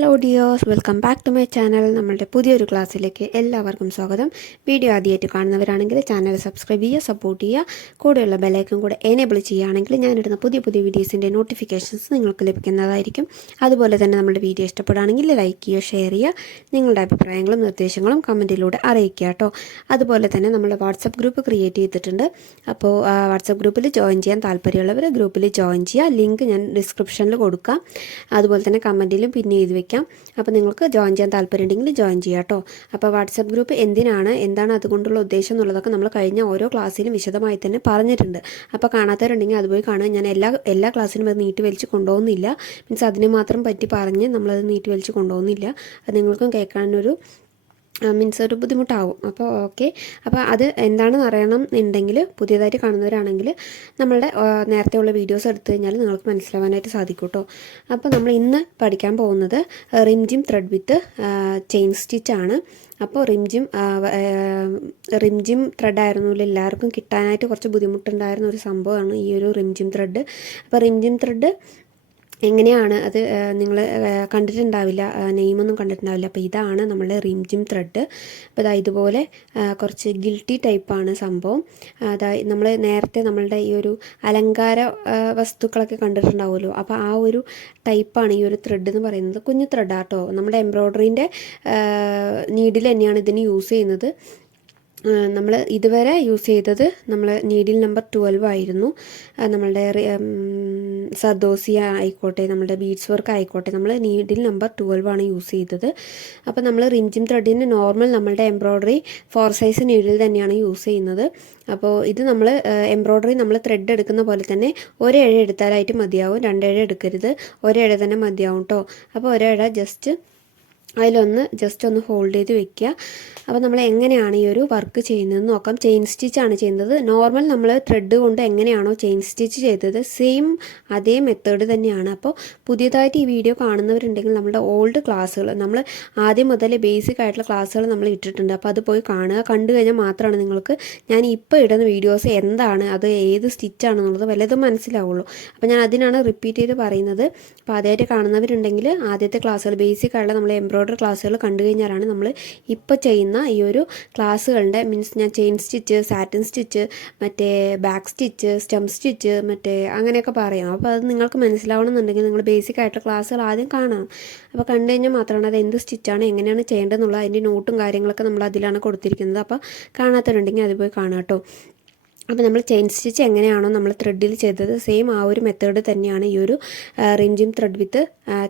Hello dears welcome back to my channel നമ്മളുടെ പുതിയൊരു ക്ലാസ്സിലേക്ക് എല്ലാവർക്കും സ്വാഗതം. വീഡിയോ ആദ്യമായിട്ട് കാണുന്നവരാണെങ്കിൽ ചാനൽ സബ്സ്ക്രൈബ് ചെയ്യുക സപ്പോർട്ട് ചെയ്യുക. കൂടെയുള്ള ബെലൈക്കും കൂടെ എനേബിൾ ചെയ്യുകയാണെങ്കിൽ ഞാനിടുന്ന പുതിയ പുതിയ വീഡിയോസിന്റെ നോട്ടിഫിക്കേഷൻസ് നിങ്ങൾക്ക് ലഭിക്കുന്നതായിരിക്കും. അതുപോലെ തന്നെ നമ്മുടെ വീഡിയോ ഇഷ്ടപ്പെടുകയാണെങ്കിൽ ലൈക്ക് ചെയ്യുക ഷെയർ ചെയ്യുക. നിങ്ങളുടെ അഭിപ്രായങ്ങളും നിർദ്ദേശങ്ങളും കമന്റിലൂടെ അറിയിക്കുക കേട്ടോ. അതുപോലെ തന്നെ നമ്മൾ വാട്സപ്പ് ഗ്രൂപ്പ് ക്രിയേറ്റ് ചെയ്തിട്ടുണ്ട്. അപ്പോൾ വാട്സപ്പ് ഗ്രൂപ്പിൽ ജോയിൻ ചെയ്യാൻ താല്പര്യമുള്ളവർ ഗ്രൂപ്പിൽ ജോയിൻ ചെയ്യുക. ലിങ്ക് ഞാൻ ഡിസ്ക്രിപ്ഷനിൽ കൊടുക്കാം. അതുപോലെ തന്നെ കമന്റിലും പിന്നെ ചെയ്ത് വെക്കാം അപ്പോൾ നിങ്ങൾക്ക് ജോയിൻ ചെയ്യാൻ താല്പര്യം ഉണ്ടെങ്കിൽ ജോയിൻ ചെയ്യാം കേട്ടോ. അപ്പോൾ വാട്സപ്പ് ഗ്രൂപ്പ് എന്തിനാണ് എന്താണ് അതുകൊണ്ടുള്ള ഉദ്ദേശം എന്നുള്ളതൊക്കെ നമ്മൾ കഴിഞ്ഞ ഓരോ ക്ലാസ്സിലും വിശദമായി തന്നെ പറഞ്ഞിട്ടുണ്ട്. അപ്പോൾ കാണാത്തവരുണ്ടെങ്കിൽ അതുപോയി കാണുക. ഞാൻ എല്ലാ എല്ലാ ക്ലാസ്സിലും അത് നീട്ടി വലിച്ച് കൊണ്ടുപോകുന്നില്ല. മീൻസ് അതിനെ മാത്രം പറ്റി പറഞ്ഞ് നമ്മളത് നീട്ടി വലിച്ച് കൊണ്ടുപോകുന്നില്ല. അത് നിങ്ങൾക്കും കേൾക്കാനൊരു മീൻസ് ഒരു ബുദ്ധിമുട്ടാവും. അപ്പോൾ ഓക്കെ അപ്പോൾ അത് എന്താണെന്ന് അറിയണം എന്നുണ്ടെങ്കിൽ പുതിയതായിട്ട് കാണുന്നവരാണെങ്കിൽ നമ്മളുടെ നേരത്തെ ഉള്ള വീഡിയോസ് എടുത്തു കഴിഞ്ഞാൽ നിങ്ങൾക്ക് മനസ്സിലാവാനായിട്ട് സാധിക്കും കേട്ടോ അപ്പോൾ നമ്മൾ ഇന്ന് പഠിക്കാൻ പോകുന്നത് റിംജിം ത്രെഡ് വിത്ത് ചെയിൻ സ്റ്റിച്ചാണ് അപ്പോൾ റിംജിം റിംജിം ത്രെഡ് ആയിരുന്നു. എല്ലാവർക്കും കിട്ടാനായിട്ട് കുറച്ച് ബുദ്ധിമുട്ടുണ്ടായിരുന്ന ഒരു സംഭവമാണ് ഈ ഒരു റിംജിം ത്രെഡ് അപ്പോൾ റിംജിം ത്രെഡ് എങ്ങനെയാണ് അത് നിങ്ങൾ കണ്ടിട്ടുണ്ടാവില്ല നെയിമൊന്നും കണ്ടിട്ടുണ്ടാവില്ല. അപ്പോൾ ഇതാണ് നമ്മളുടെ റിംജിം ത്രെഡ്. അപ്പോൾ അതാ ഇതുപോലെ കുറച്ച് ഗിൽട്ടി ടൈപ്പാണ് സംഭവം. അതായത് നമ്മൾ നേരത്തെ നമ്മളുടെ ഈ ഒരു അലങ്കാര വസ്തുക്കളൊക്കെ കണ്ടിട്ടുണ്ടാവുമല്ലോ. അപ്പോൾ ആ ഒരു ടൈപ്പാണ് ഈ ഒരു ത്രെഡ് എന്ന് പറയുന്നത്. കുഞ്ഞു ത്രെഡാട്ടോ നമ്മുടെ എംബ്രോയ്ഡറീന്റെ നീഡിൽ തന്നെയാണ് ഇതിന് യൂസ് ചെയ്യുന്നത്. നമ്മൾ ഇതുവരെ യൂസ് ചെയ്തത് നമ്മൾ നീഡിൽ നമ്പർ ട്വൽവ് ആയിരുന്നു. നമ്മളുടെ സർദോസിയ ആയിക്കോട്ടെ നമ്മുടെ ബീഡ്സ് വർക്ക് ആയിക്കോട്ടെ നമ്മൾ നീഡിൽ നമ്പർ ട്വൽവ് ആണ് യൂസ് ചെയ്തത്. അപ്പോൾ നമ്മൾ റിംജിം ത്രെഡിന് നോർമൽ നമ്മളുടെ എംബ്രോയ്ഡറി ഫോർ സൈസ് നീഡിൽ തന്നെയാണ് യൂസ് ചെയ്യുന്നത്. അപ്പോൾ ഇത് നമ്മൾ എംബ്രോയ്ഡറി നമ്മൾ ത്രെഡ് എടുക്കുന്ന പോലെ തന്നെ ഒരേഴ എടുത്താലായിട്ട് മതിയാവും രണ്ടേഴ എടുക്കരുത് ഒരേഴ തന്നെ മതിയാവും കേട്ടോ അപ്പോൾ ഒരേഴ ജസ്റ്റ് അതിലൊന്ന് ജസ്റ്റ് ഒന്ന് ഹോൾഡ് ചെയ്ത് വെക്കുക. അപ്പോൾ നമ്മൾ എങ്ങനെയാണ് ഈ ഒരു വർക്ക് ചെയ്യുന്നതെന്ന് നോക്കാം. ചെയിൻ സ്റ്റിച്ചാണ് ചെയ്യുന്നത്. നോർമൽ നമ്മൾ ത്രെഡ് കൊണ്ട് എങ്ങനെയാണോ ചെയിൻ സ്റ്റിച്ച് ചെയ്തത് സെയിം അതേ മെത്തേഡ് തന്നെയാണ്. അപ്പോൾ പുതിയതായിട്ട് ഈ വീഡിയോ കാണുന്നവരുണ്ടെങ്കിൽ നമ്മുടെ ഓൾഡ് ക്ലാസ്സുകൾ നമ്മൾ ആദ്യം മുതൽ ബേസിക് ആയിട്ടുള്ള ക്ലാസ്സുകൾ നമ്മൾ ഇട്ടിട്ടുണ്ട്. അപ്പോൾ അത് പോയി കാണുക. കണ്ടു കഴിഞ്ഞാൽ മാത്രമാണ് നിങ്ങൾക്ക് ഞാൻ ഇപ്പോൾ ഇടുന്ന വീഡിയോസ് എന്താണ് അത് ഏത് സ്റ്റിച്ചാണെന്നുള്ളത് വല്ലതും മനസ്സിലാവുള്ളൂ. അപ്പോൾ ഞാൻ അതിനാണ് റിപ്പീറ്റ് ചെയ്ത് പറയുന്നത്. അപ്പോൾ ആദ്യമായിട്ട് കാണുന്നവരുണ്ടെങ്കിൽ ആദ്യത്തെ ക്ലാസ്സുകൾ ബേസിക് ആയിട്ടുള്ള നമ്മൾ എംബ്രോയ്ഡറി ക്ലാസ്സുകൾ കണ്ടു കഴിഞ്ഞാലാണ് നമ്മൾ ഇപ്പോൾ ചെയ്യുന്ന ഈ ഒരു ക്ലാസ്സുകളുടെ മീൻസ് ഞാൻ ചെയിൻ സ്റ്റിച്ച് സാറ്റിൻ സ്റ്റിച്ച് മറ്റേ ബാക്ക് സ്റ്റിച്ച് സ്റ്റം സ്റ്റിച്ച് മറ്റേ അങ്ങനെയൊക്കെ പറയാം. അപ്പോൾ അത് നിങ്ങൾക്ക് മനസ്സിലാവണമെന്നുണ്ടെങ്കിൽ നിങ്ങൾ ബേസിക് ആയിട്ടുള്ള ക്ലാസ്സുകൾ ആദ്യം കാണണം. അപ്പോൾ കണ്ടു കഴിഞ്ഞാൽ മാത്രമാണ് അത് എന്ത് സ്റ്റിച്ചാണ് എങ്ങനെയാണ് ചെയ്യേണ്ടതെന്നുള്ള അതിന്റെ നോട്ടും കാര്യങ്ങളൊക്കെ നമ്മൾ അതിലാണ് കൊടുത്തിരിക്കുന്നത്. അപ്പോൾ കാണാത്തവരുണ്ടെങ്കിൽ അത് പോയി കാണാം കേട്ടോ. അപ്പോൾ നമ്മൾ ചെയിൻ സ്റ്റിച്ച് എങ്ങനെയാണോ നമ്മൾ ത്രെഡിൽ ചെയ്തത് സെയിം ആ ഒരു മെത്തേഡ് തന്നെയാണ് ഈ ഒരു Rimjhim thread with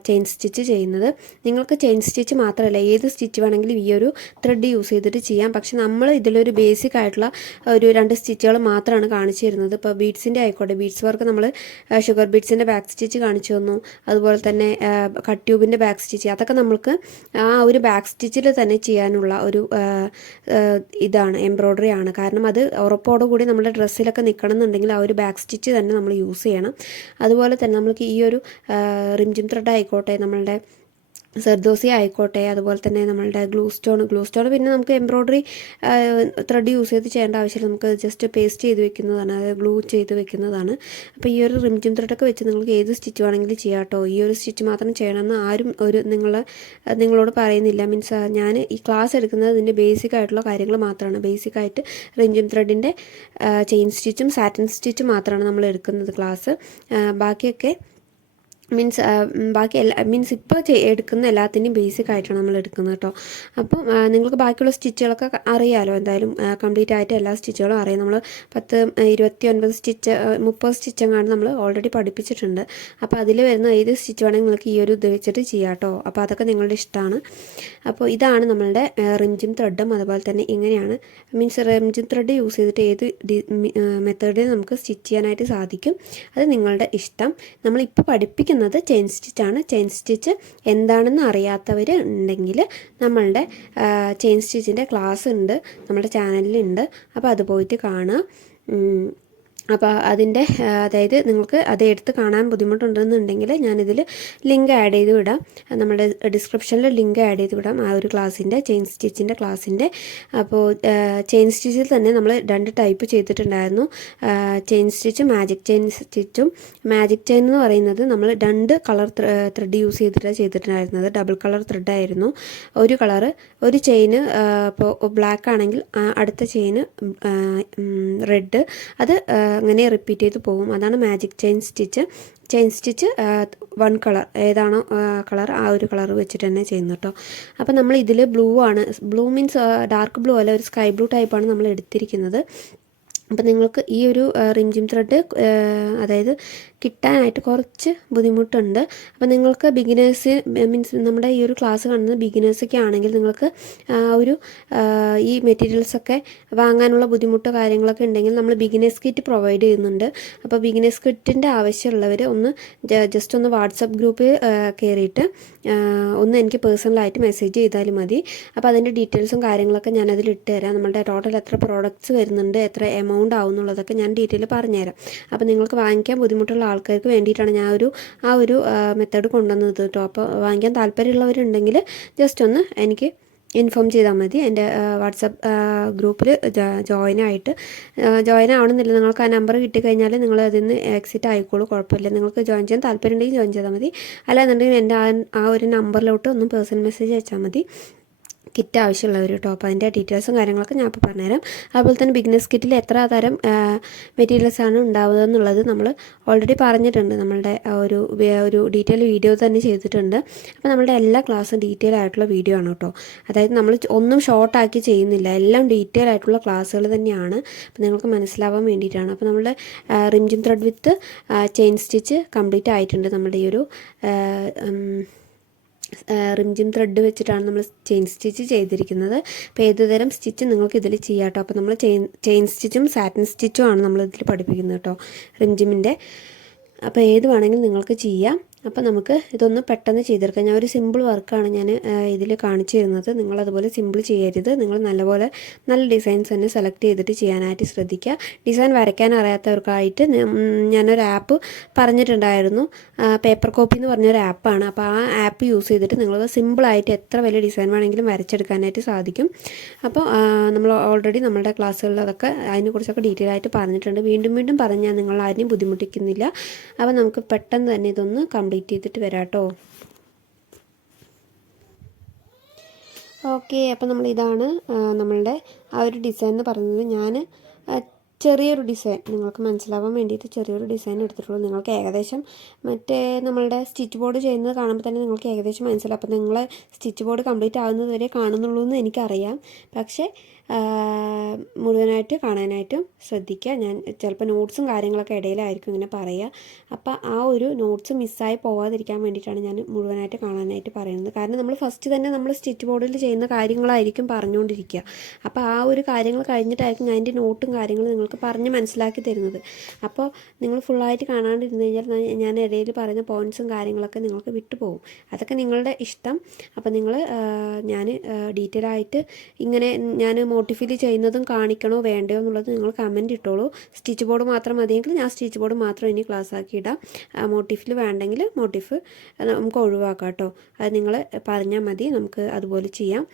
chain stitch ചെയ്യുന്നത്. നിങ്ങൾക്ക് ചെയിൻ സ്റ്റിച്ച് മാത്രമല്ല ഏത് സ്റ്റിച്ച് വേണമെങ്കിലും ഈ ഒരു ത്രെഡ് യൂസ് ചെയ്തിട്ട് ചെയ്യാം. പക്ഷെ നമ്മൾ ഇതിലൊരു ബേസിക് ആയിട്ടുള്ള ഒരു രണ്ട് സ്റ്റിച്ചുകൾ മാത്രമാണ് കാണിച്ചു തരുന്നത് ഇപ്പോൾ ബീഡ്സിന്റെ ആയിക്കോട്ടെ ബീഡ്സ് വർക്ക് നമ്മൾ ഷുഗർ ബീഡ്സിന്റെ ബാക്ക് സ്റ്റിച്ച് കാണിച്ചു തന്നു. അതുപോലെ തന്നെ കട്ട് ട്യൂബിന്റെ ബാക്ക് സ്റ്റിച്ച് അതൊക്കെ നമുക്ക് ആ ഒരു ബാക്ക് സ്റ്റിച്ചിൽ തന്നെ ചെയ്യാനുള്ള ഒരു ഇതാണ് എംബ്രോയ്ഡറി ആണ്. കാരണം അത് ഉറപ്പോടുകൂടി നമ്മുടെ ഡ്രസ്സിലൊക്കെ നിൽക്കണം എന്നുണ്ടെങ്കിൽ ആ ഒരു ബാക്ക് സ്റ്റിച്ച് തന്നെ നമ്മൾ യൂസ് ചെയ്യണം. അതുപോലെ തന്നെ നമുക്ക് ഈ ഒരു റിംജിം ത്രെഡ് ആയിക്കോട്ടെ നമ്മളുടെ സെർദോസി ആയിക്കോട്ടെ അതുപോലെ തന്നെ നമ്മളുടെ ഗ്ലൂ സ്റ്റോൺ ഗ്ലൂ സ്റ്റോൺ പിന്നെ നമുക്ക് എംബ്രോയ്ഡറി ത്രെഡ് യൂസ് ചെയ്ത് ചെയ്യേണ്ട ആവശ്യമില്ല. നമുക്ക് ജസ്റ്റ് പേസ്റ്റ് ചെയ്ത് വെക്കുന്നതാണ് അതായത് ഗ്ലൂ ചെയ്ത് വെക്കുന്നതാണ്. അപ്പോൾ ഈ ഒരു റിംജിം ത്രെഡൊക്കെ വെച്ച് നിങ്ങൾക്ക് ഏത് സ്റ്റിച്ച് വേണമെങ്കിലും ചെയ്യാം കേട്ടോ ഈ ഒരു സ്റ്റിച്ച് മാത്രം ചെയ്യണമെന്ന് ആരും ഒരു നിങ്ങൾ നിങ്ങളോട് പറയുന്നില്ല. മീൻസ് ഞാൻ ഈ ക്ലാസ് എടുക്കുന്നത് ഇതിന്റെ ബേസിക് ആയിട്ടുള്ള കാര്യങ്ങൾ മാത്രമാണ്. ബേസിക് ആയിട്ട് റിംജിം ത്രെഡിന്റെ ചെയിൻ സ്റ്റിച്ചും സാറ്റിൻ സ്റ്റിച്ചും മാത്രമാണ് നമ്മൾ എടുക്കുന്നത് ക്ലാസ് ബാക്കിയൊക്കെ മീൻസ് ബാക്കി എല്ലാ മീൻസ് ഇപ്പോൾ എടുക്കുന്ന എല്ലാത്തിന്റെയും ബേസിക് ആയിട്ടാണ് നമ്മൾ എടുക്കുന്നത് കേട്ടോ അപ്പം നിങ്ങൾക്ക് ബാക്കിയുള്ള സ്റ്റിച്ചുകളൊക്കെ അറിയാമല്ലോ എന്തായാലും കംപ്ലീറ്റ് ആയിട്ട് എല്ലാ സ്റ്റിച്ചുകളും അറിയാം. നമ്മൾ പത്ത് ഇരുപത്തി ഒൻപത് സ്റ്റിച്ച് മുപ്പത് സ്റ്റിച്ചെങ്ങാണ്ട് നമ്മൾ ഓൾറെഡി പഠിപ്പിച്ചിട്ടുണ്ട്. അപ്പോൾ അതിൽ വരുന്ന ഏത് സ്റ്റിച്ച് വേണമെങ്കിൽ നിങ്ങൾക്ക് ഈ ഒരു ഇത് വെച്ചിട്ട് ചെയ്യാം കേട്ടോ അപ്പോൾ അതൊക്കെ നിങ്ങളുടെ ഇഷ്ടമാണ് അപ്പോൾ ഇതാണ് നമ്മളുടെ റിംജിം ത്രെഡും. അതുപോലെ തന്നെ ഇങ്ങനെയാണ്. മീൻസ് റിംജിം ത്രെഡ് യൂസ് ചെയ്തിട്ട് ഏത് മെത്തേഡിൽ നമുക്ക് സ്റ്റിച്ച് ചെയ്യാനായിട്ട് സാധിക്കും. അത് നിങ്ങളുടെ ഇഷ്ടം. നമ്മളിപ്പോൾ പഠിപ്പിക്കുന്ന ചെയ്യുന്നത് ചെയിൻ സ്റ്റിച്ചാണ് ചെയിൻ സ്റ്റിച്ച് എന്താണെന്ന് അറിയാത്തവർ ഉണ്ടെങ്കിൽ നമ്മളുടെ ചെയിൻ സ്റ്റിച്ചിന്റെ ക്ലാസ് ഉണ്ട് നമ്മുടെ ചാനലിലുണ്ട് അപ്പോൾ അത് പോയിട്ട് കാണുക അപ്പോൾ അതിന്റെ അതായത് നിങ്ങൾക്ക് അത് എടുത്ത് കാണാൻ ബുദ്ധിമുട്ടുണ്ടെന്നുണ്ടെങ്കിൽ ഞാനിതിൽ ലിങ്ക് ആഡ് ചെയ്ത് വിടാം. നമ്മുടെ ഡിസ്ക്രിപ്ഷനിൽ ലിങ്ക് ആഡ് ചെയ്ത് വിടാം ആ ഒരു ക്ലാസ്സിന്റെ ചെയിൻ സ്റ്റിച്ചിന്റെ ക്ലാസ്സിന്റെ. അപ്പോൾ ചെയിൻ സ്റ്റിച്ചിൽ തന്നെ നമ്മൾ രണ്ട് ടൈപ്പ് ചെയ്തിട്ടുണ്ടായിരുന്നു. ചെയിൻ സ്റ്റിച്ചും മാജിക് ചെയിൻ സ്റ്റിച്ചും. മാജിക് ചെയിൻ എന്ന് പറയുന്നത് നമ്മൾ രണ്ട് കളർ ത്രെഡ് യൂസ് ചെയ്തിട്ടാണ് ചെയ്തിട്ടുണ്ടായിരുന്നത്. ഡബിൾ കളർ ത്രെഡായിരുന്നു ഒരു കളറ് ഒരു ചെയിന് ഇപ്പോൾ ബ്ലാക്ക് ആണെങ്കിൽ അടുത്ത ചെയിന് റെഡ്. അത് അങ്ങനെ റിപ്പീറ്റ് ചെയ്ത് പോകും. അതാണ് magic chain stitch chain stitch one colour ഏതാണോ കളർ ആ ഒരു കളർ വെച്ചിട്ട് തന്നെ ചെയ്യുന്നു കേട്ടോ അപ്പോൾ നമ്മൾ ഇതിൽ ബ്ലൂ ആണ്. ബ്ലൂ മീൻസ് ഡാർക്ക് ബ്ലൂ അല്ല ഒരു സ്കൈ ബ്ലൂ ടൈപ്പാണ് നമ്മൾ എടുത്തിരിക്കുന്നത്. അപ്പോൾ നിങ്ങൾക്ക് ഈ ഒരു റിംജിം ത്രെഡ് അതായത് കിട്ടാനായിട്ട് കുറച്ച് ബുദ്ധിമുട്ടുണ്ട്. അപ്പോൾ നിങ്ങൾക്ക് ബിഗിനേഴ്സ് മീൻസ് നമ്മുടെ ഈ ഒരു ക്ലാസ് കാണുന്നത് ബിഗിനേഴ്സൊക്കെ ആണെങ്കിൽ നിങ്ങൾക്ക് ഒരു ഈ മെറ്റീരിയൽസൊക്കെ വാങ്ങാനുള്ള ബുദ്ധിമുട്ടോ കാര്യങ്ങളൊക്കെ ഉണ്ടെങ്കിൽ നമ്മൾ ബിഗിനേഴ്സ് കിറ്റ് പ്രൊവൈഡ് ചെയ്യുന്നുണ്ട്. അപ്പോൾ ബിഗിനേഴ്സ് കിറ്റിന്റെ ആവശ്യമുള്ളവർ ഒന്ന് ജസ്റ്റ് ഒന്ന് വാട്സപ്പ് ഗ്രൂപ്പിൽ കയറിയിട്ട് ഒന്ന് എനിക്ക് പേഴ്സണലായിട്ട് മെസ്സേജ് ചെയ്താലും മതി. അപ്പോൾ അതിന്റെ ഡീറ്റെയിൽസും കാര്യങ്ങളൊക്കെ ഞാനതിൽ ഇട്ട് തരാം. നമ്മുടെ ടോട്ടൽ എത്ര പ്രോഡക്റ്റ്സ് വരുന്നുണ്ട് എത്ര എമൗണ്ട് ആവും എന്നുള്ളതൊക്കെ ഞാൻ ഡീറ്റെയിൽ പറഞ്ഞുതരാം. അപ്പോൾ നിങ്ങൾക്ക് വാങ്ങിക്കാൻ ബുദ്ധിമുട്ടുള്ള ആൾക്കാർക്ക് വേണ്ടിയിട്ടാണ് ഞാൻ ഒരു ആ ഒരു മെത്തേഡ് കൊണ്ടുവന്നത് കേട്ടോ അപ്പോൾ വാങ്ങിക്കാൻ താല്പര്യമുള്ളവരുണ്ടെങ്കിൽ ജസ്റ്റ് ഒന്ന് എനിക്ക് ഇൻഫോം ചെയ്താൽ മതി. എന്റെ വാട്സപ്പ് ഗ്രൂപ്പിൽ ജോയിൻ ആയിട്ട്. ജോയിൻ ആവണമെന്നില്ല. നിങ്ങൾക്ക് ആ നമ്പർ കിട്ടിക്കഴിഞ്ഞാൽ നിങ്ങൾ അതിൽ നിന്ന് എക്സിറ്റ് ആയിക്കോളൂ. കുഴപ്പമില്ല. നിങ്ങൾക്ക് ജോയിൻ ചെയ്യാൻ താല്പര്യം ഉണ്ടെങ്കിൽ ജോയിൻ ചെയ്താൽ മതി. അല്ലാന്നുണ്ടെങ്കിൽ എന്റെ ആ ആ ഒരു നമ്പറിലോട്ട് ഒന്ന് പേഴ്സണൽ മെസ്സേജ് അയച്ചാൽ മതി. കിറ്റ് ആവശ്യമുള്ളവർ കേട്ടോ അപ്പോൾ അതിന്റെ ഡീറ്റെയിൽസും കാര്യങ്ങളൊക്കെ ഞാൻ ഇപ്പോൾ പറഞ്ഞുതരാം. അതുപോലെ തന്നെ ബിഗ്നസ് കിറ്റിൽ എത്ര തരം മെറ്റീരിയൽസ് ആണ് ഉണ്ടാവുക എന്നുള്ളത് നമ്മൾ ഓൾറെഡി പറഞ്ഞിട്ടുണ്ട്. നമ്മളുടെ ഒരു ഒരു ഡീറ്റെയിൽ വീഡിയോ തന്നെ ചെയ്തിട്ടുണ്ട്. അപ്പോൾ നമ്മുടെ എല്ലാ ക്ലാസ്സും ഡീറ്റെയിൽ ആയിട്ടുള്ള വീഡിയോ ആണ് കേട്ടോ അതായത് നമ്മൾ ഒന്നും ഷോർട്ടാക്കി ചെയ്യുന്നില്ല. എല്ലാം ഡീറ്റെയിൽ ആയിട്ടുള്ള ക്ലാസ്സുകൾ തന്നെയാണ്. അപ്പോൾ നിങ്ങൾക്ക് മനസ്സിലാവാൻ വേണ്ടിയിട്ടാണ്. അപ്പോൾ നമ്മുടെ Rimjhim thread with chain stitch complete ആയിട്ടുണ്ട് നമ്മുടെ ഈ ഒരു റിംജിം ത്രെഡ് വെച്ചിട്ടാണ് നമ്മൾ ചെയിൻ സ്റ്റിച്ച് ചെയ്തിരിക്കുന്നത്. അപ്പോൾ ഏതുതരം സ്റ്റിച്ച് നിങ്ങൾക്ക് ഇതിൽ ചെയ്യാം കേട്ടോ. അപ്പോൾ നമ്മൾ ചെയിൻ ചെയിൻ സ്റ്റിച്ചും സാറ്റിൻ സ്റ്റിച്ചും ആണ് നമ്മൾ പഠിപ്പിക്കുന്നത് കേട്ടോ റിംജിമിന്റെ അപ്പോൾ ഏത് വേണമെങ്കിലും നിങ്ങൾക്ക് ചെയ്യാം. അപ്പോൾ നമുക്ക് ഇതൊന്ന് പെട്ടെന്ന് ചെയ്തെടുക്കാം. ഞാൻ ഒരു സിമ്പിൾ വർക്കാണ് ഞാൻ ഇതിൽ കാണിച്ചു തരുന്നത് നിങ്ങൾ അതുപോലെ സിമ്പിൾ ചെയ്യരുത്. നിങ്ങൾ നല്ലപോലെ നല്ല ഡിസൈൻസ് തന്നെ സെലക്ട് ചെയ്തിട്ട് ചെയ്യാനായിട്ട് ശ്രദ്ധിക്കുക. ഡിസൈൻ വരയ്ക്കാൻ അറിയാത്തവർക്കായിട്ട് ഞാനൊരു ആപ്പ് പറഞ്ഞിട്ടുണ്ടായിരുന്നു. പേപ്പർ കോപ്പി എന്ന് പറഞ്ഞൊരു ആപ്പാണ് അപ്പോൾ ആ ആപ്പ് യൂസ് ചെയ്തിട്ട് നിങ്ങൾ സിമ്പിളായിട്ട് എത്ര വലിയ ഡിസൈൻ വേണമെങ്കിലും വരച്ചെടുക്കാനായിട്ട് സാധിക്കും. അപ്പോൾ നമ്മൾ ഓൾറെഡി നമ്മളുടെ ക്ലാസ്സുകളിൽ അതൊക്കെ അതിനെക്കുറിച്ചൊക്കെ ഡീറ്റെയിൽ ആയിട്ട് പറഞ്ഞിട്ടുണ്ട്. വീണ്ടും വീണ്ടും പറഞ്ഞാൽ നിങ്ങൾ ആരെയും ബുദ്ധിമുട്ടിക്കുന്നില്ല. അപ്പോൾ നമുക്ക് പെട്ടെന്ന് തന്നെ ഇതൊന്ന് കംപ്ലീറ്റ് ചെയ്തിട്ട് വരാം കേട്ടോ ഓക്കെ അപ്പോൾ നമ്മൾ ഇതാണ് നമ്മളുടെ ആ ഒരു ഡിസൈൻ എന്ന് പറയുന്നത് ഞാൻ ചെറിയൊരു ഡിസൈൻ നിങ്ങൾക്ക് മനസ്സിലാവാൻ വേണ്ടിയിട്ട് ചെറിയൊരു ഡിസൈൻ എടുത്തിട്ടുള്ളൂ. നിങ്ങൾക്ക് ഏകദേശം മറ്റേ നമ്മളുടെ സ്റ്റിച്ച് ബോർഡ് ചെയ്യുന്നത് കാണുമ്പോൾ തന്നെ നിങ്ങൾക്ക് ഏകദേശം മനസ്സിലാവും. അപ്പോൾ നിങ്ങൾ സ്റ്റിച്ച് ബോർഡ് കംപ്ലീറ്റ് ആകുന്നത് വരെ കാണുന്നുള്ളൂ എന്ന് എനിക്കറിയാം. പക്ഷേ മുഴുവനായിട്ട് കാണാനായിട്ടും ശ്രദ്ധിക്കുക. ഞാൻ ചിലപ്പോൾ നോട്ട്സും കാര്യങ്ങളൊക്കെ ഇടയിലായിരിക്കും ഇങ്ങനെ പറയുക. അപ്പോൾ ആ ഒരു നോട്ട്സ് മിസ്സായി പോവാതിരിക്കാൻ വേണ്ടിയിട്ടാണ് ഞാൻ മുഴുവനായിട്ട് കാണാനായിട്ട് പറയുന്നത്. കാരണം നമ്മൾ ഫസ്റ്റ് തന്നെ നമ്മൾ സ്റ്റിച്ച് ബോർഡിൽ ചെയ്യുന്ന കാര്യങ്ങളായിരിക്കും പറഞ്ഞുകൊണ്ടിരിക്കുക. അപ്പോൾ ആ ഒരു കാര്യങ്ങൾ കഴിഞ്ഞിട്ടായിരിക്കും അതിന്റെ നോട്ടും കാര്യങ്ങളും നിങ്ങൾക്ക് പറഞ്ഞ് മനസ്സിലാക്കി തരുന്നത്. അപ്പോൾ നിങ്ങൾ ഫുള്ളായിട്ട് കാണാണ്ടിരുന്ന് കഴിഞ്ഞാൽ ഞാൻ- ഞാൻ ഇടയിൽ പറയുന്ന പോയിന്റ്സും കാര്യങ്ങളൊക്കെ നിങ്ങൾക്ക് വിട്ടുപോകും. അതൊക്കെ നിങ്ങളുടെ ഇഷ്ടം. അപ്പോൾ നിങ്ങൾ ഞാൻ ഡീറ്റെയിൽ ആയിട്ട് ഇങ്ങനെ ഞാൻ മോട്ടിഫിൽ ചെയ്യുന്നതും കാണിക്കണോ വേണ്ടയോ എന്നുള്ളത് നിങ്ങൾ കമന്റ് ഇട്ടോളൂ. സ്റ്റിച്ച് ബോർഡ് മാത്രം മതിയെങ്കിൽ ഞാൻ സ്റ്റിച്ച് ബോർഡ് മാത്രം ഇനി ക്ലാസ് ആക്കി ഇടാം. മോട്ടിഫിൽ വേണ്ടെങ്കിൽ മോട്ടിഫ് നമുക്ക് ഒഴിവാക്കാം കേട്ടോ. അത് നിങ്ങൾ പറഞ്ഞാൽ മതി. നമുക്ക് അതുപോലെ ചെയ്യാം.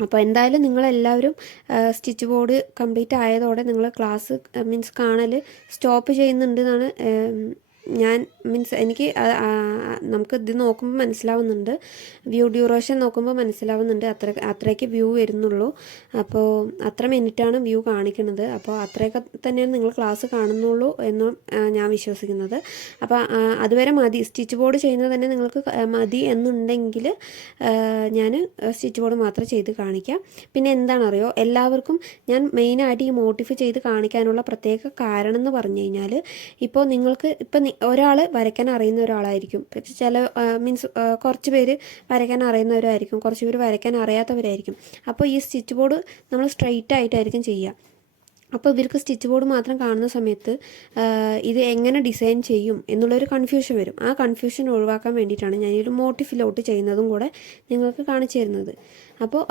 അപ്പോൾ എന്തായാലും നിങ്ങളെല്ലാവരും സ്റ്റിച്ച് ബോർഡ് കംപ്ലീറ്റ് ആയതോടെ നിങ്ങൾ ക്ലാസ് മീൻസ് കാണൽ സ്റ്റോപ്പ് ചെയ്യുന്നുണ്ടെന്നാണ് ഞാൻ മീൻസ് എനിക്ക് നമുക്ക് ഇത് നോക്കുമ്പോൾ മനസ്സിലാവുന്നുണ്ട്. വ്യൂ ഡ്യൂറേഷൻ നോക്കുമ്പോൾ മനസ്സിലാവുന്നുണ്ട്. അത്ര അത്രയ്ക്ക് വ്യൂ വരുന്നുള്ളൂ. അപ്പോൾ അത്ര മിനിറ്റാണ് വ്യൂ കാണിക്കുന്നത്. അപ്പോൾ അത്രയൊക്കെ തന്നെയാണ് നിങ്ങൾ ക്ലാസ് കാണുന്നുള്ളൂ എന്ന് ഞാൻ വിശ്വസിക്കുന്നത്. അപ്പോൾ അതുവരെ മതി. സ്റ്റിച്ച് ബോർഡ് ചെയ്യുന്നത് തന്നെ നിങ്ങൾക്ക് മതി എന്നുണ്ടെങ്കിൽ ഞാൻ സ്റ്റിച്ച് ബോർഡ് മാത്രം ചെയ്ത് കാണിക്കാം. പിന്നെ എന്താണെന്നറിയോ? എല്ലാവർക്കും ഞാൻ മെയിനായിട്ട് ഈ മോട്ടിഫൈ ചെയ്ത് കാണിക്കാനുള്ള പ്രത്യേക കാരണം എന്ന് പറഞ്ഞു കഴിഞ്ഞാൽ ഇപ്പോൾ നിങ്ങൾക്ക് ഇപ്പം ഒരാൾ വരയ്ക്കാൻ അറിയുന്ന ഒരാളായിരിക്കും. പക്ഷെ ചില മീൻസ് കുറച്ച് പേര് വരയ്ക്കാൻ അറിയുന്നവരായിരിക്കും. കുറച്ച് പേര് വരയ്ക്കാൻ അറിയാത്തവരായിരിക്കും. അപ്പോൾ ഈ സ്റ്റിച്ച് ബോർഡ് നമ്മൾ സ്ട്രെയിറ്റ് ആയിട്ടായിരിക്കും ചെയ്യുക. അപ്പോൾ ഇവർക്ക് സ്റ്റിച്ച് ബോർഡ് മാത്രം കാണുന്ന സമയത്ത് ഇത് എങ്ങനെ ഡിസൈൻ ചെയ്യും എന്നുള്ളൊരു കൺഫ്യൂഷൻ വരും. ആ കൺഫ്യൂഷൻ ഒഴിവാക്കാൻ വേണ്ടിയിട്ടാണ് ഒരു മോട്ടിഫിലോട്ട് ചെയ്യുന്നതും കൂടെ നിങ്ങൾക്ക് കാണിച്ചു തരുന്നത്. അപ്പോൾ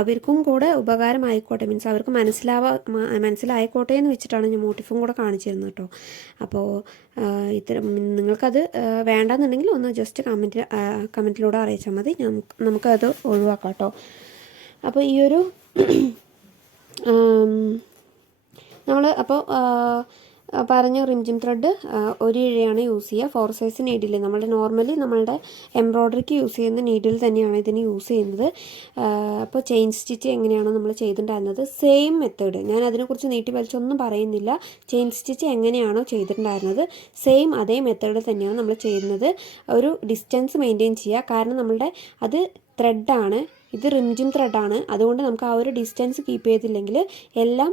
അവർക്കും കൂടെ ഉപകാരമായിക്കോട്ടെ. മീൻസ് അവർക്ക് മനസ്സിലാവാ മനസ്സിലായിക്കോട്ടെ എന്ന് വെച്ചിട്ടാണ് ഞാൻ മോട്ടിഫും കൂടെ കാണിച്ചിരുന്നത് കേട്ടോ. അപ്പോൾ ഇത്തരം നിങ്ങൾക്കത് വേണ്ടാന്നുണ്ടെങ്കിൽ ഒന്ന് ജസ്റ്റ് കമന്റ് കമന്റിലൂടെ അറിയിച്ചാൽ മതി. നമുക്ക് നമുക്കത് ഒഴിവാക്കാം കേട്ടോ. അപ്പോൾ ഈ ഒരു നമ്മൾ അപ്പോൾ പറഞ്ഞു റിംജിം ത്രെഡ് ഒരു ഇഴയാണ് യൂസ് ചെയ്യുക. ഫോർ സൈസ് നീഡിൽ നമ്മളുടെ നോർമലി നമ്മളുടെ എംബ്രോയ്ഡറിക്ക് യൂസ് ചെയ്യുന്ന നീഡിൽ തന്നെയാണ് ഇതിന് യൂസ് ചെയ്യുന്നത്. അപ്പോൾ ചെയിൻ സ്റ്റിച്ച് എങ്ങനെയാണ് നമ്മൾ ചെയ്തിട്ടുണ്ടായിരുന്നത്? സെയിം മെത്തേഡ് ഞാൻ അതിനെക്കുറിച്ച് നീട്ടി വലിച്ചൊന്നും പറയുന്നില്ല. ചെയിൻ സ്റ്റിച്ച് എങ്ങനെയാണോ ചെയ്തിട്ടുണ്ടായിരുന്നത്? സെയിം അതേ മെത്തേഡ് തന്നെയാണ് നമ്മൾ ചെയ്യുന്നത്. ഒരു ഡിസ്റ്റൻസ് മെയിന്റെയിൻ ചെയ്യുക. കാരണം നമ്മളുടെ അത് ത്രെഡാണ് ഇത് റിംജിം ത്രെഡാണ്. അതുകൊണ്ട് നമുക്ക് ആ ഒരു ഡിസ്റ്റൻസ് കീപ്പ് ചെയ്തില്ലെങ്കിൽ എല്ലാം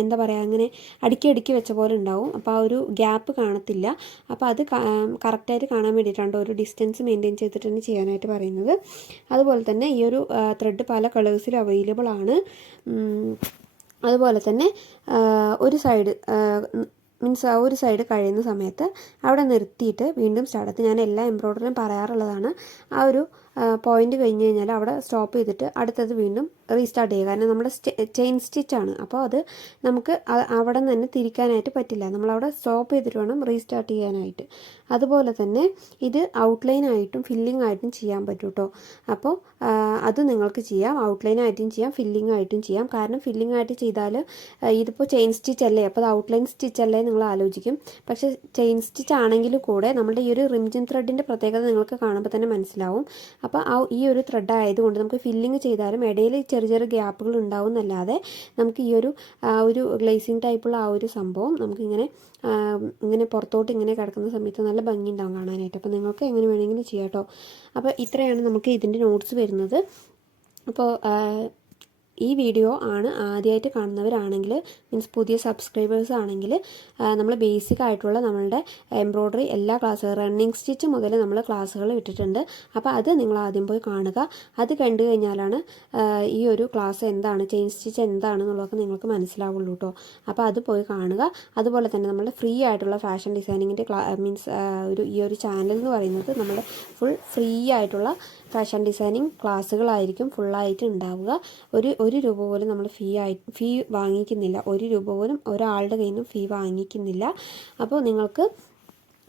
എന്താ പറയുക അങ്ങനെ അടുക്കി അടുക്കി വെച്ച പോലെ ഉണ്ടാവും. അപ്പോൾ ആ ഒരു ഗ്യാപ്പ് കാണത്തില്ല. അപ്പോൾ അത് കറക്റ്റായിട്ട് കാണാൻ വേണ്ടിയിട്ടാണ് ഒരു ഡിസ്റ്റൻസ് മെയിന്റെയിൻ ചെയ്തിട്ട് തന്നെ ചെയ്യാനായിട്ട് പറയുന്നത്. അതുപോലെ തന്നെ ഈ ഒരു ത്രെഡ് പല കളേഴ്സിൽ അവൈലബിൾ ആണ്. അതുപോലെ തന്നെ ഒരു സൈഡ് മീൻസ് ആ ഒരു സൈഡ് കഴിയുന്ന സമയത്ത് അവിടെ നിർത്തിയിട്ട് വീണ്ടും സ്റ്റാർട്ട് ഞാൻ എല്ലാ എംബ്രോയിഡറിയും പറയാറുള്ളതാണ്. ആ ഒരു പോയിന്റ് കഴിഞ്ഞ് കഴിഞ്ഞാൽ അവിടെ സ്റ്റോപ്പ് ചെയ്തിട്ട് അടുത്തത് വീണ്ടും റീസ്റ്റാർട്ട് ചെയ്യുക. കാരണം നമ്മുടെ ചെയിൻ സ്റ്റിച്ചാണ് അപ്പോൾ അത് നമുക്ക് അവിടെ നിന്ന് തിരിക്കാനായിട്ട് പറ്റില്ല. നമ്മളവിടെ സ്റ്റോപ്പ് ചെയ്തിട്ട് വേണം റീസ്റ്റാർട്ട് ചെയ്യാനായിട്ട്. അതുപോലെ തന്നെ ഇത് ഔട്ട്ലൈൻ ആയിട്ടും ഫില്ലിംഗ് ആയിട്ടും ചെയ്യാൻ പറ്റും കേട്ടോ അപ്പോൾ അത് നിങ്ങൾക്ക് ചെയ്യാം. ഔട്ട്ലൈൻ ആയിട്ടും ചെയ്യാം ഫില്ലിംഗ് ആയിട്ടും ചെയ്യാം. കാരണം ഫില്ലിംഗ് ആയിട്ട് ചെയ്താൽ ഇതിപ്പോൾ ചെയിൻ സ്റ്റിച്ച് അല്ലേ? അപ്പോൾ അത് ഔട്ട്ലൈൻ സ്റ്റിച്ച് അല്ലേ നിങ്ങൾ ആലോചിക്കും. പക്ഷേ ചെയിൻ സ്റ്റിച്ച് ആണെങ്കിലും കൂടെ നമ്മുടെ ഈ ഒരു റിംജിൻ ത്രെഡിന്റെ പ്രത്യേകത നിങ്ങൾക്ക് കാണുമ്പോൾ തന്നെ മനസ്സിലാവും. അപ്പോൾ ആ ഈ ഒരു ത്രെഡ് ആയതുകൊണ്ട് നമുക്ക് ഫില്ലിങ് ചെയ്താലും ഇടയിൽ ചെറിയ ചെറിയ ഗ്യാപ്പുകൾ ഉണ്ടാവും എന്നല്ലാതെ നമുക്ക് ഈ ഒരു ആ ഒരു ഗ്ലേസിങ് ടൈപ്പുള്ള ആ ഒരു സംഭവം നമുക്കിങ്ങനെ ഇങ്ങനെ പുറത്തോട്ട് ഇങ്ങനെ കിടക്കുന്ന സമയത്ത് നല്ല ഭംഗി ഉണ്ടാവും കാണാനായിട്ട്. അപ്പോൾ നിങ്ങൾക്ക് എങ്ങനെ വേണമെങ്കിലും ചെയ്യാം കേട്ടോ അപ്പോൾ ഇത്രയാണ് നമുക്ക് ഇതിന്റെ നോട്ട്സ് വരുന്നത്. അപ്പോൾ ഈ വീഡിയോ ആണ് ആദ്യമായിട്ട് കാണുന്നവരാണെങ്കിൽ മീൻസ് പുതിയ സബ്സ്ക്രൈബേഴ്സ് ആണെങ്കിൽ നമ്മൾ ബേസിക് ആയിട്ടുള്ള നമ്മളുടെ എംബ്രോയ്ഡറി എല്ലാ ക്ലാസ് റണ്ണിങ് സ്റ്റിച്ച് മുതൽ നമ്മൾ ക്ലാസ്സുകൾ ഇട്ടിട്ടുണ്ട്. അപ്പോൾ അത് നിങ്ങൾ ആദ്യം പോയി കാണുക. അത് കണ്ടു കഴിഞ്ഞാലാണ് ഈ ഒരു ക്ലാസ് എന്താണ് ചെയിൻ സ്റ്റിച്ച് എന്താണെന്നുള്ളതൊക്കെ നിങ്ങൾക്ക് മനസ്സിലാവുള്ളൂ കേട്ടോ അപ്പോൾ അത് പോയി കാണുക. അതുപോലെ തന്നെ നമ്മൾ ഫ്രീ ആയിട്ടുള്ള ഫാഷൻ ഡിസൈനിങ്ങിന്റെ ക്ലാ മീൻസ് ഒരു ഈ ഒരു ചാനൽ എന്ന് പറയുന്നത് നമ്മുടെ ഫുൾ ഫ്രീ ആയിട്ടുള്ള ഫാഷൻ ഡിസൈനിങ് ക്ലാസ്സുകളായിരിക്കും ഫുള്ളായിട്ട് ഉണ്ടാവുക. ഒരു ഒരു രൂപ പോലും നമ്മൾ ഫീ ആയി ഫീ വാങ്ങിക്കുന്നില്ല. ഒരു രൂപ പോലും ഒരാളുടെ കയ്യിൽ നിന്നും ഫീ വാങ്ങിക്കുന്നില്ല. അപ്പോൾ നിങ്ങൾക്ക്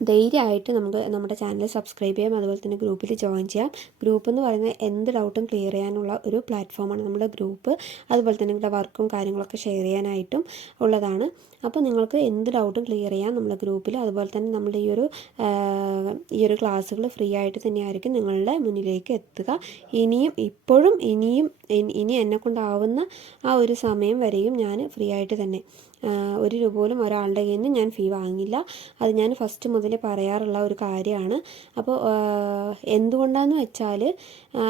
ധൈര്യമായിട്ട് നമുക്ക് നമ്മുടെ ചാനൽ സബ്സ്ക്രൈബ് ചെയ്യാം. അതുപോലെ തന്നെ ഗ്രൂപ്പിൽ ജോയിൻ ചെയ്യാം. ഗ്രൂപ്പ് എന്ന് പറയുന്നത് എന്ത് ഡൗട്ടും ക്ലിയർ ചെയ്യാനുള്ള ഒരു പ്ലാറ്റ്ഫോമാണ് നമ്മുടെ ഗ്രൂപ്പ് അതുപോലെ തന്നെ നിങ്ങളുടെ വർക്കും കാര്യങ്ങളൊക്കെ ഷെയർ ചെയ്യാനായിട്ടും ഉള്ളതാണ്. അപ്പോൾ നിങ്ങൾക്ക് എന്ത് ഡൗട്ടും ക്ലിയർ ചെയ്യാം നമ്മുടെ ഗ്രൂപ്പിൽ അതുപോലെ തന്നെ നമ്മുടെ ഈ ഒരു ഈ ഒരു ക്ലാസ്സുകൾ ഫ്രീ ആയിട്ട് തന്നെയായിരിക്കും നിങ്ങളുടെ മുന്നിലേക്ക് എത്തുക. ഇനിയും ഇപ്പോഴും ഇനിയും ഇനി- എന്നെ കൊണ്ടാവുന്ന ആ ഒരു സമയം വരെയും ഞാൻ ഫ്രീ ആയിട്ട് തന്നെ ഒരു രൂപ പോലും ഒരാളുടെ കയ്യിൽ നിന്ന് ഞാൻ ഫീ വാങ്ങില്ല. അത് ഞാൻ ഫസ്റ്റ് മുതലേ പറയാറുള്ള ഒരു കാര്യമാണ്. അപ്പോൾ എന്തുകൊണ്ടാന്ന് വെച്ചാൽ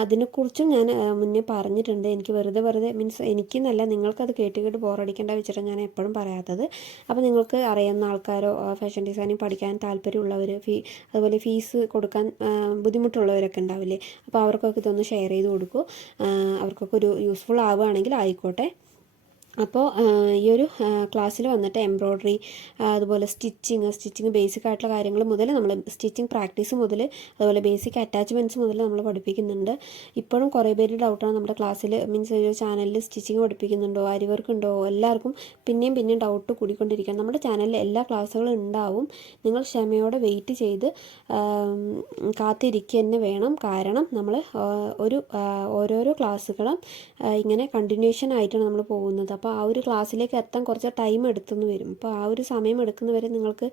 അതിനെക്കുറിച്ചും ഞാൻ മുന്നേ പറഞ്ഞിട്ടുണ്ട്. എനിക്ക് വെറുതെ വെറുതെ മീൻസ് എനിക്കെന്നല്ല നിങ്ങൾക്കത് കേട്ട് കേട്ട് ബോറടിക്കേണ്ട വെച്ചിട്ടാണ് ഞാൻ എപ്പോഴും പറയാത്തത് അപ്പോൾ നിങ്ങൾക്ക് അറിയുന്ന ആൾക്കാരോ ഫാഷൻ ഡിസൈനിങ് പഠിക്കാൻ താല്പര്യമുള്ളവർ ഫീ അതുപോലെ ഫീസ് കൊടുക്കാൻ ബുദ്ധിമുട്ടുള്ളവരൊക്കെ ഉണ്ടാവില്ലേ? അപ്പോൾ അവർക്കൊക്കെ ഇതൊന്ന് ഷെയർ ചെയ്ത് കൊടുക്കൂ. അവർക്കൊക്കെ ഒരു യൂസ്ഫുൾ ആവുകയാണെങ്കിൽ ആയിക്കോട്ടെ. അപ്പോൾ ഈ ഒരു ക്ലാസ്സിൽ വന്നിട്ട് എംബ്രോയ്ഡറി അതുപോലെ സ്റ്റിച്ചിങ് സ്റ്റിച്ചിങ് ബേസിക് ആയിട്ടുള്ള കാര്യങ്ങൾ മുതൽ നമ്മൾ സ്റ്റിച്ചിങ് പ്രാക്ടീസ് മുതൽ അതുപോലെ ബേസിക് അറ്റാച്ച്മെന്റ്സ് മുതൽ നമ്മൾ പഠിപ്പിക്കുന്നുണ്ട്. ഇപ്പോഴും കുറേ പേര് ഡൗട്ടാണ് നമ്മുടെ ക്ലാസ്സിൽ മീൻസ് ഒരു ചാനലിൽ സ്റ്റിച്ചിങ് പഠിപ്പിക്കുന്നുണ്ടോ അരി വർക്ക് ഉണ്ടോ എല്ലാവർക്കും പിന്നെയും പിന്നെയും ഡൗട്ട് കൂടിക്കൊണ്ടിരിക്കുകയാണ്. നമ്മുടെ ചാനലിൽ എല്ലാ ക്ലാസ്സുകളും ഉണ്ടാവും. നിങ്ങൾ ക്ഷമയോടെ വെയിറ്റ് ചെയ്ത് കാത്തിരിക്കുക തന്നെ വേണം. കാരണം നമ്മൾ ഒരു ഓരോരോ ക്ലാസ്സുകളും ഇങ്ങനെ കണ്ടിന്യൂഷൻ ആയിട്ടാണ് നമ്മൾ പോകുന്നത്. അപ്പോൾ ആ ഒരു ക്ലാസ്സിലേക്ക് എത്താൻ കുറച്ച് ടൈം എടുത്തെന്ന് വരും. അപ്പോൾ ആ ഒരു സമയം എടുക്കുന്നവരെ നിങ്ങൾക്ക്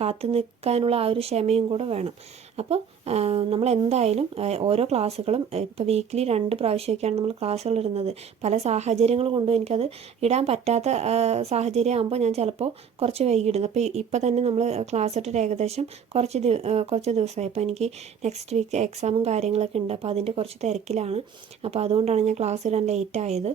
കാത്തു നിൽക്കാനുള്ള ആ ഒരു ക്ഷമയും കൂടെ വേണം. അപ്പോൾ നമ്മൾ എന്തായാലും ഓരോ ക്ലാസ്സുകളും ഇപ്പോൾ വീക്കിലി രണ്ട് പ്രാവശ്യമൊക്കെയാണ് നമ്മൾ ക്ലാസ്സുകൾ ഇടുന്നത് പല സാഹചര്യങ്ങൾ കൊണ്ടും എനിക്കത് ഇടാൻ പറ്റാത്ത സാഹചര്യം ആകുമ്പോൾ ഞാൻ ചിലപ്പോൾ കുറച്ച് വൈകിടുന്നു അപ്പോൾ ഇപ്പോൾ തന്നെ നമ്മൾ ക്ലാസ് ഇട്ടിട്ട് ഏകദേശം കുറച്ച് കുറച്ച് ദിവസമായി. അപ്പോൾ എനിക്ക് നെക്സ്റ്റ് വീക്ക് എക്സാമും കാര്യങ്ങളൊക്കെ ഉണ്ട്. അപ്പോൾ അതിന്റെ കുറച്ച് തിരക്കിലാണ്. അപ്പോൾ അതുകൊണ്ടാണ് ഞാൻ ക്ലാസ് ഇടാൻ ലേറ്റ് ആയത്.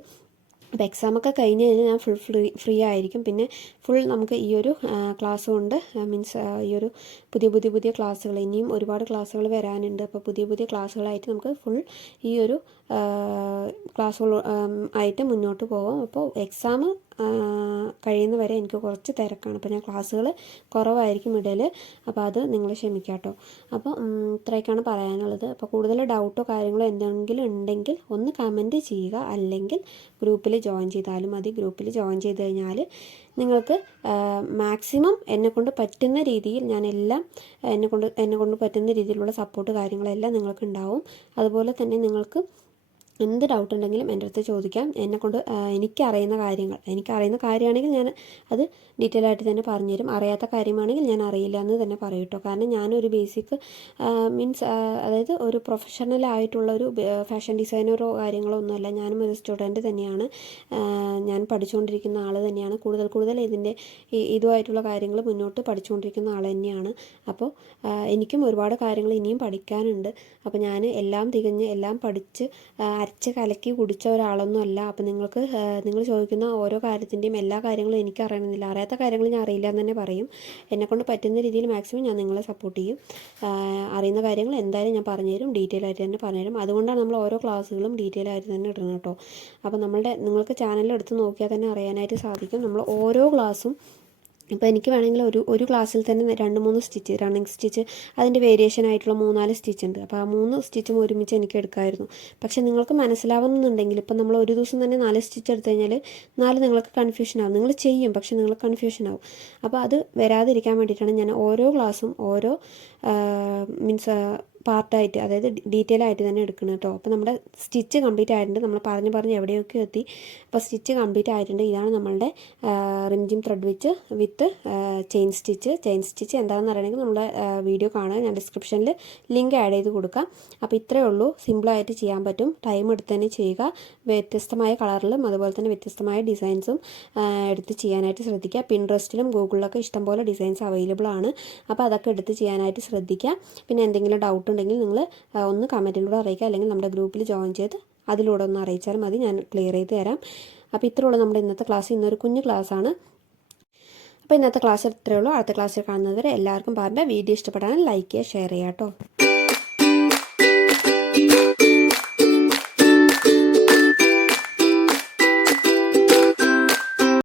അപ്പോൾ എക്സാമൊക്കെ കഴിഞ്ഞ് കഴിഞ്ഞാൽ ഞാൻ ഫുൾ ഫ്രീ ഫ്രീ ആയിരിക്കും. പിന്നെ ഫുൾ നമുക്ക് ഈ ഒരു ക്ലാസ് കൊണ്ട് മീൻസ് ഈ ഒരു പുതിയ പുതിയ പുതിയ ക്ലാസ്സുകൾ ഇനിയും ഒരുപാട് ക്ലാസ്സുകൾ വരാനുണ്ട്. അപ്പോൾ പുതിയ പുതിയ ക്ലാസ്സുകളായിട്ട് നമുക്ക് ഫുൾ ഈ ഒരു ക്ലാസ്സുകൾ ആയിട്ട് മുന്നോട്ട് പോകും അപ്പോൾ എക്സാം കഴിയുന്നവരെ എനിക്ക് കുറച്ച് തിരക്കാണ്. അപ്പോൾ ഞാൻ ക്ലാസ്സുകൾ കുറവായിരിക്കും ഇടയിൽ അപ്പോൾ അത് നിങ്ങൾ ക്ഷമിക്കുക കേട്ടോ. അപ്പോൾ ഇത്രയൊക്കെയാണ് പറയാനുള്ളത്. അപ്പോൾ കൂടുതൽ ഡൗട്ടോ കാര്യങ്ങളോ എന്തെങ്കിലും ഉണ്ടെങ്കിൽ ഒന്ന് കമന്റ് ചെയ്യുക. അല്ലെങ്കിൽ ഗ്രൂപ്പിൽ ജോയിൻ ചെയ്താലും മതി. ഗ്രൂപ്പിൽ ജോയിൻ ചെയ്ത് കഴിഞ്ഞാൽ നിങ്ങൾക്ക് മാക്സിമം എന്നെക്കൊണ്ട് പറ്റുന്ന രീതിയിൽ ഞാൻ എല്ലാം എന്നെക്കൊണ്ട് എന്നെക്കൊണ്ട് പറ്റുന്ന രീതിയിലുള്ള സപ്പോർട്ട് കാര്യങ്ങളെല്ലാം നിങ്ങൾക്ക് ഉണ്ടാവും. അതുപോലെ തന്നെ നിങ്ങൾക്ക് എന്ത് ഡൗട്ട് ഉണ്ടെങ്കിലും എന്റെ അടുത്ത് ചോദിക്കാം. എന്നെക്കൊണ്ട് എനിക്കറിയുന്ന കാര്യങ്ങൾ. എനിക്കറിയുന്ന കാര്യമാണെങ്കിൽ ഞാൻ അത് ഡീറ്റെയിൽ ആയിട്ട് തന്നെ പറഞ്ഞുതരും അറിയാത്ത കാര്യമാണെങ്കിൽ ഞാൻ അറിയില്ല എന്ന് തന്നെ പറയും കാരണം ഞാനൊരു ബേസിക് മീൻസ് അതായത് ഒരു പ്രൊഫഷണൽ ആയിട്ടുള്ള ഒരു ഫാഷൻ ഡിസൈനറോ കാര്യങ്ങളോ ഒന്നുമല്ല. ഞാനും ഒരു സ്റ്റുഡന്റ് തന്നെയാണ്. ഞാൻ പഠിച്ചുകൊണ്ടിരിക്കുന്ന ആൾ തന്നെയാണ്. കൂടുതൽ കൂടുതൽ ഇതിന്റെ ഇതുമായിട്ടുള്ള കാര്യങ്ങൾ മുന്നോട്ട് പഠിച്ചുകൊണ്ടിരിക്കുന്ന ആൾ തന്നെയാണ്. അപ്പോൾ എനിക്കും ഒരുപാട് കാര്യങ്ങൾ ഇനിയും പഠിക്കാനുണ്ട്. അപ്പോൾ ഞാൻ എല്ലാം തികഞ്ഞ് എല്ലാം പഠിച്ച് അരച്ച് കലക്കി കുടിച്ച ഒരാളൊന്നും അല്ല. അപ്പം നിങ്ങൾക്ക് നിങ്ങൾ ചോദിക്കുന്ന ഓരോ കാര്യത്തിന്റെയും എല്ലാ കാര്യങ്ങളും എനിക്ക് അറിയണമെന്നില്ല. അറിയാത്ത കാര്യങ്ങൾ ഞാൻ അറിയില്ല എന്ന് തന്നെ പറയും. എന്നെക്കൊണ്ട് പറ്റുന്ന രീതിയിൽ മാക്സിമം ഞാൻ നിങ്ങളെ സപ്പോർട്ട് ചെയ്യും. അറിയുന്ന കാര്യങ്ങൾ എന്തായാലും ഞാൻ പറഞ്ഞുതരും ഡീറ്റെയിൽ ആയിട്ട് തന്നെ പറഞ്ഞുതരും അതുകൊണ്ടാണ് നമ്മൾ ഓരോ ക്ലാസ്സുകളും ഡീറ്റെയിൽ ആയിട്ട് തന്നെ ഇടുന്നത് കേട്ടോ. അപ്പോൾ നമ്മളുടെ നിങ്ങൾക്ക് ചാനലിൽ എടുത്ത് നോക്കിയാൽ തന്നെ അറിയാനായിട്ട് സാധിക്കും. നമ്മൾ ഓരോ ക്ലാസ്സും ഇപ്പോൾ എനിക്ക് വേണമെങ്കിൽ ഒരു ഒരു ക്ലാസ്സിൽ തന്നെ രണ്ട് മൂന്ന് സ്റ്റിച്ച് റണ്ണിങ് സ്റ്റിച്ച് അതിന്റെ വേരിയേഷൻ ആയിട്ടുള്ള മൂന്നാൽ സ്റ്റിച്ച് ഉണ്ട്. അപ്പോൾ ആ മൂന്ന് സ്റ്റിച്ചും ഒരുമിച്ച് എനിക്ക് എടുക്കാമായിരുന്നു പക്ഷേ നിങ്ങൾക്ക് മനസ്സിലാവുന്നുണ്ടെങ്കിൽ ഇപ്പം നമ്മൾ ഒരു ദിവസം തന്നെ നാല് സ്റ്റിച്ച് എടുത്തു കഴിഞ്ഞാൽ നാല് നിങ്ങൾക്ക് കൺഫ്യൂഷൻ ആവും. നിങ്ങൾ ചെയ്യും പക്ഷേ നിങ്ങൾ കൺഫ്യൂഷൻ ആവും. അപ്പോൾ അത് വരാതിരിക്കാൻ വേണ്ടിയിട്ടാണ് ഞാൻ ഓരോ ക്ലാസ്സും ഓരോ മീൻസ് പാർട്ടായിട്ട് അതായത് ഡീറ്റെയിൽ ആയിട്ട് തന്നെ എടുക്കണം കേട്ടോ അപ്പോൾ നമ്മുടെ സ്റ്റിച്ച് കംപ്ലീറ്റ് ആയിട്ടുണ്ട്. നമ്മൾ പറഞ്ഞ് പറഞ്ഞ് എവിടെയൊക്കെ എത്തി. അപ്പോൾ സ്റ്റിച്ച് കംപ്ലീറ്റ് ആയിട്ടുണ്ട്. ഇതാണ് നമ്മളുടെ റിഞ്ചിം ത്രെഡ് വെച്ച് with chain stitch. Chain stitch എന്താണെന്ന് അറിയണമെങ്കിൽ നമ്മുടെ വീഡിയോ കാണുക. ഞാൻ ഡിസ്ക്രിപ്ഷനിൽ ലിങ്ക് ആഡ് ചെയ്ത് കൊടുക്കാം. അപ്പോൾ ഇത്രയേ ഉള്ളൂ. സിമ്പിളായിട്ട് ചെയ്യാൻ പറ്റും. ടൈം എടുത്ത് തന്നെ ചെയ്യുക. വ്യത്യസ്തമായ കളറിലും അതുപോലെ തന്നെ വ്യത്യസ്തമായ ഡിസൈൻസും എടുത്ത് ചെയ്യാനായിട്ട് ശ്രദ്ധിക്കുക. പിൻട്രസ്റ്റിലും ഗൂഗിളിലൊക്കെ ഇഷ്ടംപോലെ ഡിസൈൻസ് അവൈലബിൾ ആണ്. അപ്പോൾ അതൊക്കെ എടുത്ത് ചെയ്യാനായിട്ട് ശ്രദ്ധിക്കുക. പിന്നെ എന്തെങ്കിലും ഡൗട്ട് ഉണ്ടെങ്കിൽ നിങ്ങൾ ഒന്ന് കമന്റിലൂടെ അറിയിക്കുക. അല്ലെങ്കിൽ നമ്മുടെ ഗ്രൂപ്പിൽ ജോയിൻ ചെയ്ത് അതിലൂടെ ഒന്ന് അറിയിച്ചാൽ മതി. ഞാൻ ക്ലിയർ ചെയ്ത് തരാം. അപ്പോൾ ഇത്രയുള്ള നമ്മുടെ ഇന്നത്തെ ക്ലാസ്. ഇന്നൊരു കുഞ്ഞു ക്ലാസ്സാണ്. അപ്പോൾ ഇന്നത്തെ ക്ലാസ് ഇത്രയേ ഉള്ളൂ. അടുത്ത ക്ലാസ്സിൽ കാണുന്നവരെ എല്ലാവർക്കും പറഞ്ഞ വീഡിയോ ഇഷ്ടപ്പെടാൻ ലൈക്ക് ചെയ്യുക ഷെയർ ചെയ്യാം കേട്ടോ.